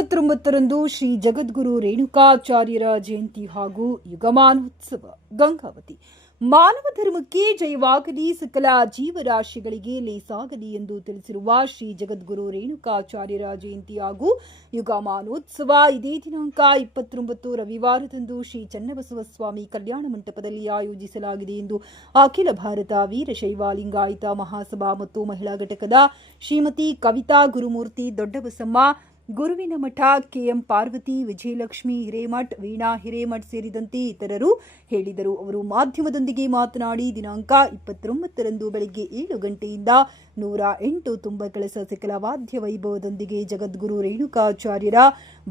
29ರಂದು ಶ್ರೀ ಜಗದ್ಗುರು ರೇಣುಕಾಚಾರ್ಯರ ಜಯಂತಿ ಹಾಗೂ ಯುಗಮಾನೋತ್ಸವ. ಗಂಗಾವತಿ. ಮಾನವ ಧರ್ಮಕ್ಕೆ ಜಯವಾಗಲಿ, ಸಕಲ ಜೀವರಾಶಿಗಳಿಗೆ ಲೇಸಾಗಲಿ ಎಂದು ತಿಳಿಸಿರುವ ಶ್ರೀ ಜಗದ್ಗುರು ರೇಣುಕಾಚಾರ್ಯರ ಜಯಂತಿ ಹಾಗೂ ಯುಗಮಾನೋತ್ಸವ ಇದೇ ದಿನಾಂಕ 29 ರವಿವಾರದಂದು ಶ್ರೀ ಚನ್ನಬಸವ ಸ್ವಾಮಿ ಕಲ್ಯಾಣ ಮಂಟಪದಲ್ಲಿ ಆಯೋಜಿಸಲಾಗಿದೆ ಎಂದು ಅಖಿಲ ಭಾರತ ವೀರಶೈವ ಲಿಂಗಾಯತ ಮಹಾಸಭಾ ಮತ್ತು ಮಹಿಳಾ ಘಟಕದ ಶ್ರೀಮತಿ ಕವಿತಾ ಗುರುಮೂರ್ತಿ ದೊಡ್ಡಬಸಮ್ಮ, ಗುರುವಿನ ಮಠ, ಕೆಎಂ ಪಾರ್ವತಿ, ವಿಜಯಲಕ್ಷ್ಮಿ ಹಿರೇಮಠ್, ವೀಣಾ ಹಿರೇಮಠ್ ಸೇರಿದಂತೆ ಇತರರು ಹೇಳಿದರು. ಅವರು ಮಾಧ್ಯಮದೊಂದಿಗೆ ಮಾತನಾಡಿ, ದಿನಾಂಕ 29ರಂದು ಬೆಳಗ್ಗೆ 7 ಗಂಟೆಯಿಂದ 108 ತುಂಬ ಕಳಸ ಸಕಲ ವಾದ್ಯ ವೈಭವದೊಂದಿಗೆ ಜಗದ್ಗುರು ರೇಣುಕಾಚಾರ್ಯರ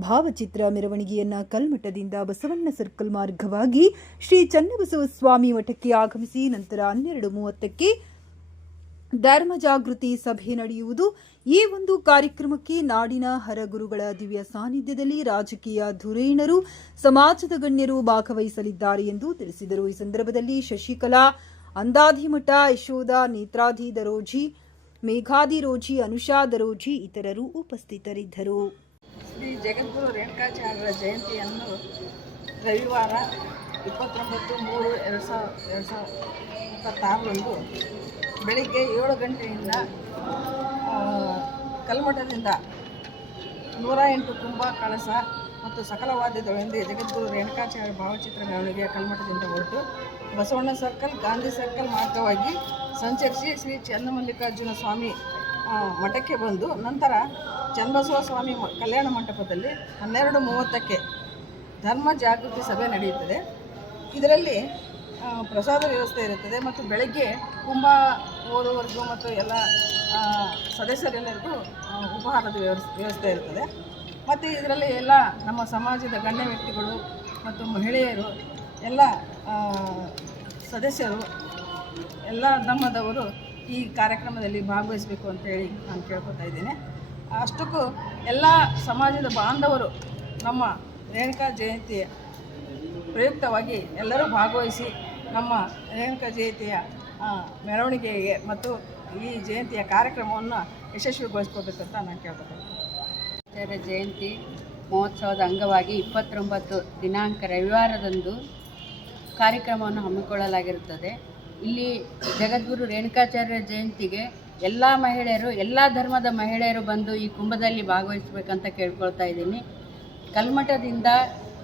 ಭಾವಚಿತ್ರ ಮೆರವಣಿಗೆಯನ್ನ ಕಲ್ಮಠದಿಂದ ಬಸವಣ್ಣ ಸರ್ಕಲ್ ಮಾರ್ಗವಾಗಿ ಶ್ರೀ ಚನ್ನಬಸವ ಸ್ವಾಮಿ ಮಠಕ್ಕೆ ಆಗಮಿಸಿ ನಂತರ 12:30ಕ್ಕೆ ಧರ್ಮ ಜಾಗೃತಿ ಸಭೆ ನಡೆಯುವುದು. ಈ ಒಂದು ಕಾರ್ಯಕ್ರಮಕ್ಕೆ ನಾಡಿನ ಹರಗುರುಗಳ ದಿವ್ಯ ಸಾನ್ನಿಧ್ಯದಲ್ಲಿ ರಾಜಕೀಯ ಧುರೀಣರು, ಸಮಾಜದ ಗಣ್ಯರು ಭಾಗವಹಿಸಲಿದ್ದಾರೆ ಎಂದು ತಿಳಿಸಿದರು. ಈ ಸಂದರ್ಭದಲ್ಲಿ ಶಶಿಕಲಾ ಅಂದಾಧಿಮಠ, ಯಶೋಧ ನೇತ್ರಾಧಿ ದರೋಜಿ, ಮೇಘಾದಿ ರೋಜಿ, ಅನುಷಾ ದರೋಜಿ ಇತರರು ಉಪಸ್ಥಿತರಿದ್ದರು. ಶ್ರೀ ಜಗದ್ಗುರು ರೇಣುಕಾಚಾರ್ಯರ ಜಯಂತಿಯನ್ನು ರವಿವಾರ 29/3/2026 ಬೆಳಿಗ್ಗೆ 7 ಗಂಟೆಯಿಂದ ಕಲ್ಮಠದಿಂದ 108 ಕುಂಭ ಕಳಸ ಮತ್ತು ಸಕಲ ವಾದ್ಯದೊಂದಿಗೆ ಜಗದ್ಗುರು ರೇಣುಕಾಚಾರ್ಯ ಭಾವಚಿತ್ರ ಮೆರವಣಿಗೆ ಕಲ್ಮಠದಿಂದ ಹೊರಟು ಬಸವಣ್ಣ ಸರ್ಕಲ್, ಗಾಂಧಿ ಸರ್ಕಲ್ ಮಾರ್ಗವಾಗಿ ಸಂಚರಿಸಿ ಶ್ರೀ ಚನ್ನಮಲ್ಲಿಕಾರ್ಜುನ ಸ್ವಾಮಿ ಮಠಕ್ಕೆ ಬಂದು ನಂತರ ಚನ್ನಬಸವ ಸ್ವಾಮಿ ಕಲ್ಯಾಣ ಮಂಟಪದಲ್ಲಿ 12:30ಕ್ಕೆ ಧರ್ಮ ಜಾಗೃತಿ ಸಭೆ ನಡೆಯುತ್ತದೆ. ಇದರಲ್ಲಿ ಪ್ರಸಾದ ವ್ಯವಸ್ಥೆ ಇರುತ್ತದೆ ಮತ್ತು ಬೆಳಗ್ಗೆ ಕುಂಭ ಓದುವವರೆಗೂ ಮತ್ತು ಎಲ್ಲ ಸದಸ್ಯರೆಲ್ಲರಿಗೂ ಉಪಹಾರದ ವ್ಯವಸ್ಥೆ ಇರುತ್ತದೆ. ಮತ್ತು ಇದರಲ್ಲಿ ಎಲ್ಲ ನಮ್ಮ ಸಮಾಜದ ಗಣ್ಯ ವ್ಯಕ್ತಿಗಳು ಮತ್ತು ಮಹಿಳೆಯರು, ಎಲ್ಲ ಸದಸ್ಯರು, ಎಲ್ಲ ಧರ್ಮದವರು ಈ ಕಾರ್ಯಕ್ರಮದಲ್ಲಿ ಭಾಗವಹಿಸಬೇಕು ಅಂತೇಳಿ ನಾನು ಕೇಳ್ಕೊತಾ ಇದ್ದೇನೆ. ಅಷ್ಟಕ್ಕೂ ಎಲ್ಲ ಸಮಾಜದ ಬಾಂಧವರು ನಮ್ಮ ರೇಣುಕಾ ಜಯಂತಿಯ ಪ್ರಯುಕ್ತವಾಗಿ ಎಲ್ಲರೂ ಭಾಗವಹಿಸಿ ನಮ್ಮ ರೇಣುಕಾ ಜಯಂತಿಯ ಮೆರವಣಿಗೆಗೆ ಮತ್ತು ಈ ಜಯಂತಿಯ ಕಾರ್ಯಕ್ರಮವನ್ನು ಯಶಸ್ವಿಗೊಳಿಸ್ಕೋಬೇಕಂತ ನಾನು ಕೇಳ್ಕೊತೀನಿ. ಆಚಾರ್ಯ ಜಯಂತಿ ಮಹೋತ್ಸವದ ಅಂಗವಾಗಿ 29 ದಿನಾಂಕ ರವಿವಾರದಂದು ಕಾರ್ಯಕ್ರಮವನ್ನು ಹಮ್ಮಿಕೊಳ್ಳಲಾಗಿರುತ್ತದೆ. ಇಲ್ಲಿ ಜಗದ್ಗುರು ರೇಣುಕಾಚಾರ್ಯ ಜಯಂತಿಗೆ ಎಲ್ಲ ಮಹಿಳೆಯರು, ಎಲ್ಲ ಧರ್ಮದ ಮಹಿಳೆಯರು ಬಂದು ಈ ಕುಂಭದಲ್ಲಿ ಭಾಗವಹಿಸಬೇಕಂತ ಕೇಳ್ಕೊಳ್ತಾ ಇದ್ದೀನಿ. ಕಲ್ಮಠದಿಂದ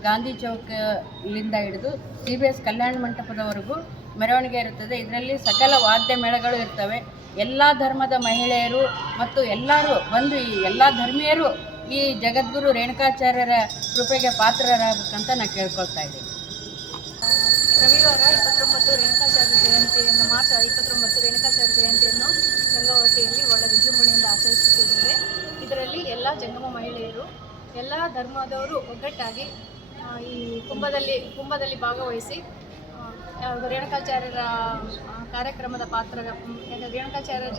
ಗಾಂಧಿ ಚೌಕಲಿಂದ ಹಿಡಿದು CBS ಕಲ್ಯಾಣ ಮಂಟಪದವರೆಗೂ ಮೆರವಣಿಗೆ ಇರುತ್ತದೆ. ಇದರಲ್ಲಿ ಸಕಲ ವಾದ್ಯ ಮೇಳಗಳು ಇರ್ತವೆ. ಎಲ್ಲ ಧರ್ಮದ ಮಹಿಳೆಯರು ಮತ್ತು ಎಲ್ಲರೂ ಬಂದು ಈ ಎಲ್ಲ ಧರ್ಮೀಯರು ಈ ಜಗದ್ಗುರು ರೇಣುಕಾಚಾರ್ಯರ ಕೃಪೆಗೆ ಪಾತ್ರರಾಗಬೇಕಂತ ನಾನು ಕೇಳ್ಕೊಳ್ತಾ ಇದ್ದೀನಿ. ರವಿವಾರ 29 ರೇಣುಕಾಚಾರ್ಯ ಜಯಂತಿಯನ್ನು ಮಾತ್ರ 29 ರೇಣುಕಾಚಾರ್ಯ ಜಯಂತಿಯನ್ನು ಗಂಗಾವತಿಯಲ್ಲಿ ಒಳ್ಳೆ ವಿಜೃಂಭಣೆಯಿಂದ ಆಚರಿಸುತ್ತಿದ್ದೇವೆ. ಇದರಲ್ಲಿ ಎಲ್ಲ ಜಂಗಮ ಮಹಿಳೆಯರು, ಎಲ್ಲ ಧರ್ಮದವರು ಒಗ್ಗಟ್ಟಾಗಿ ಈ ಕುಂಭದಲ್ಲಿ ಭಾಗವಹಿಸಿ ರೇಣುಕಾಚಾರ್ಯರ ಕಾರ್ಯಕ್ರಮದ ರೇಣುಕಾಚಾರ್ಯ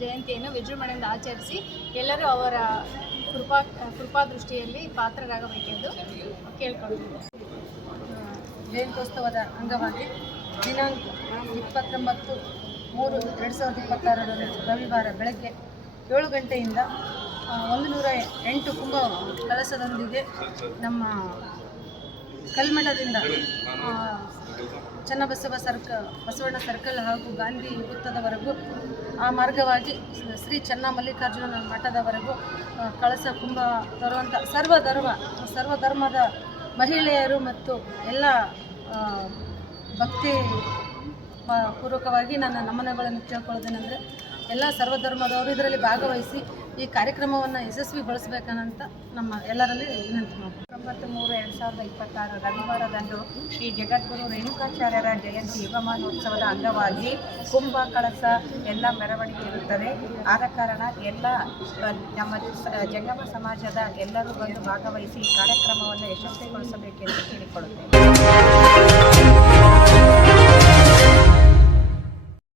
ಜಯಂತಿಯನ್ನು ವಿಜೃಂಭಣೆಯಿಂದ ಆಚರಿಸಿ ಎಲ್ಲರೂ ಅವರ ಕೃಪಾದೃಷ್ಟಿಯಲ್ಲಿ ಪಾತ್ರರಾಗಬೇಕೆಂದು ಕೇಳಿಕೊಂಡಿದ್ದೇವೆ. ಜಯಂತ್ಯೋತ್ಸವದ ಅಂಗವಾಗಿ ದಿನಾಂಕ 29/3/2026 ರವಿವಾರ ಬೆಳಗ್ಗೆ 7 ಗಂಟೆಯಿಂದ 108 ಕುಂಭ ಕಳಸದೊಂದಿಗೆ ನಮ್ಮ ಕಲ್ಮಠದಿಂದ ಬಸವಣ್ಣ ಸರ್ಕಲ್ ಹಾಗೂ ಗಾಂಧಿ ವೃತ್ತದವರೆಗೂ ಆ ಮಾರ್ಗವಾಗಿ ಶ್ರೀ ಚನ್ನಮಲ್ಲಿಕಾರ್ಜುನ ಮಠದವರೆಗೂ ಕಳಸ ಕುಂಭ ತರುವಂಥ ಸರ್ವಧರ್ಮದ ಮಹಿಳೆಯರು ಮತ್ತು ಎಲ್ಲ ಭಕ್ತಿ ಪೂರ್ವಕವಾಗಿ ನನ್ನ ನಮನಗಳನ್ನು ಕೇಳ್ಕೊಳ್ಳೋದೇನೆಂದರೆ ಎಲ್ಲ ಸರ್ವಧರ್ಮದವರು ಇದರಲ್ಲಿ ಭಾಗವಹಿಸಿ ಈ ಕಾರ್ಯಕ್ರಮವನ್ನು ಯಶಸ್ವಿಗೊಳಿಸಬೇಕಂತ ನಮ್ಮ ಎಲ್ಲರಲ್ಲಿ ವಿನಂತಿ ಮಾಡ್ತೀವಿ. 29/3/2026 ರವಿವಾರದಂದು ಶ್ರೀ ಜಗದ್ಗುರು ರೇಣುಕಾಚಾರ್ಯರ ಜಯಂತಿ ಯುಗಮಾನೋತ್ಸವದ ಅಂಗವಾಗಿ ಕುಂಭ ಕಳಸ ಎಲ್ಲ ಮೆರವಣಿಗೆ ಇರುತ್ತದೆ. ಆದ ಕಾರಣ ಎಲ್ಲ ನಮ್ಮ ಜಂಗಮ ಸಮಾಜದ ಎಲ್ಲರೂ ಬಂದು ಭಾಗವಹಿಸಿ ಈ ಕಾರ್ಯಕ್ರಮವನ್ನು ಯಶಸ್ವಿಗೊಳಿಸಬೇಕೆಂದು ಕೇಳಿಕೊಳ್ಳುತ್ತೇವೆ.